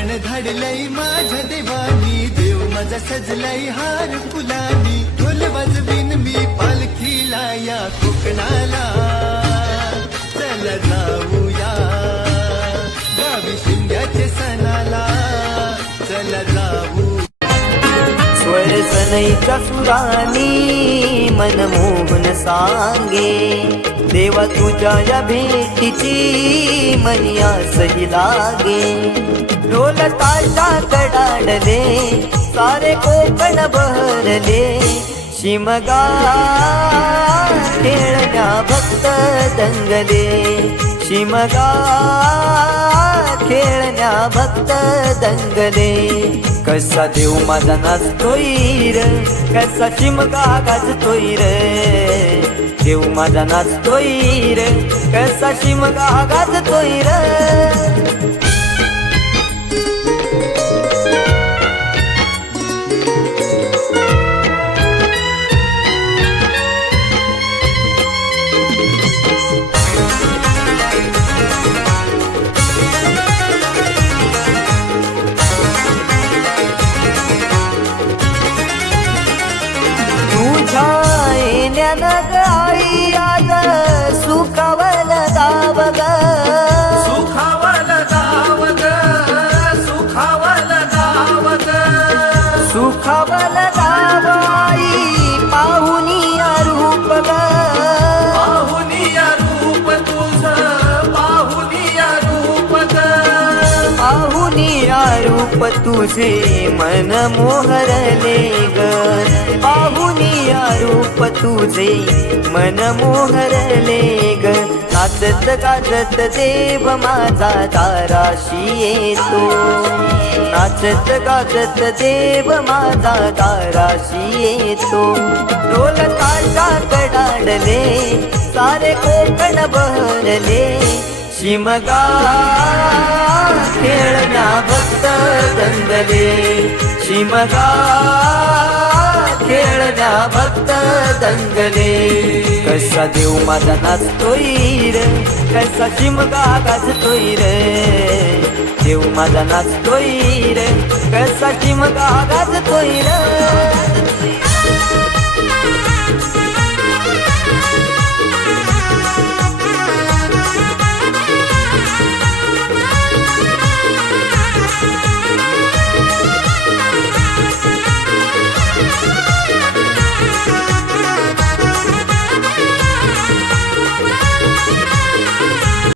पण धाडलंय माझ्या देवानी, देव माझा सजलाय हार फुलानी, ढोल वाजवीन मी पालखीला या कोकणाला, चला जाऊया गावी शिमग्याचे सणाला, चला जाऊ. स्वर सनईच्या सुरानी मनमोहन सांगे, देवा तुझ्या या भेटीची मनी आसही लागे. ढोल ताशा कडाडले सारे कोकण बहरले, शिमगा खेळण्या भक्त दंगले, शिमगा खेळण्या भक्त दंगले. कसा देव माझा नाचतोय र, कसा शिमगा गाजतोय र, देव माझा नाचतोय र, कसा शिमगा गाजतोय र. आई आज सुखावल दाव ग, सुखावल दाव ग, सुखावल दाव ग, सुखावल दाव आई पाहुनिया रूप ग, पाहुनिया रूप तुझ, पाहुनिया रूप ग, पाहुनिया रूप तुझे मन मोहरले ग, पाहुनिया रूप तुझे मन मोहरले ग. नाचत गाजत देव माझा दाराशी येतो, नाचत गाजत देव माझा दाराशी येतो. ढोल ताशा कडाडले सारे कोकण बहरले, शिमगा खेळण्या भक्त दंगले, शिमगा खेळण्या भक्त दंगले. कसा देव माझा नाचतोय र, कसा शिमगा गाजतोय र, देव माझा नाचतोय र, कसा शिमगा गाजतोय र.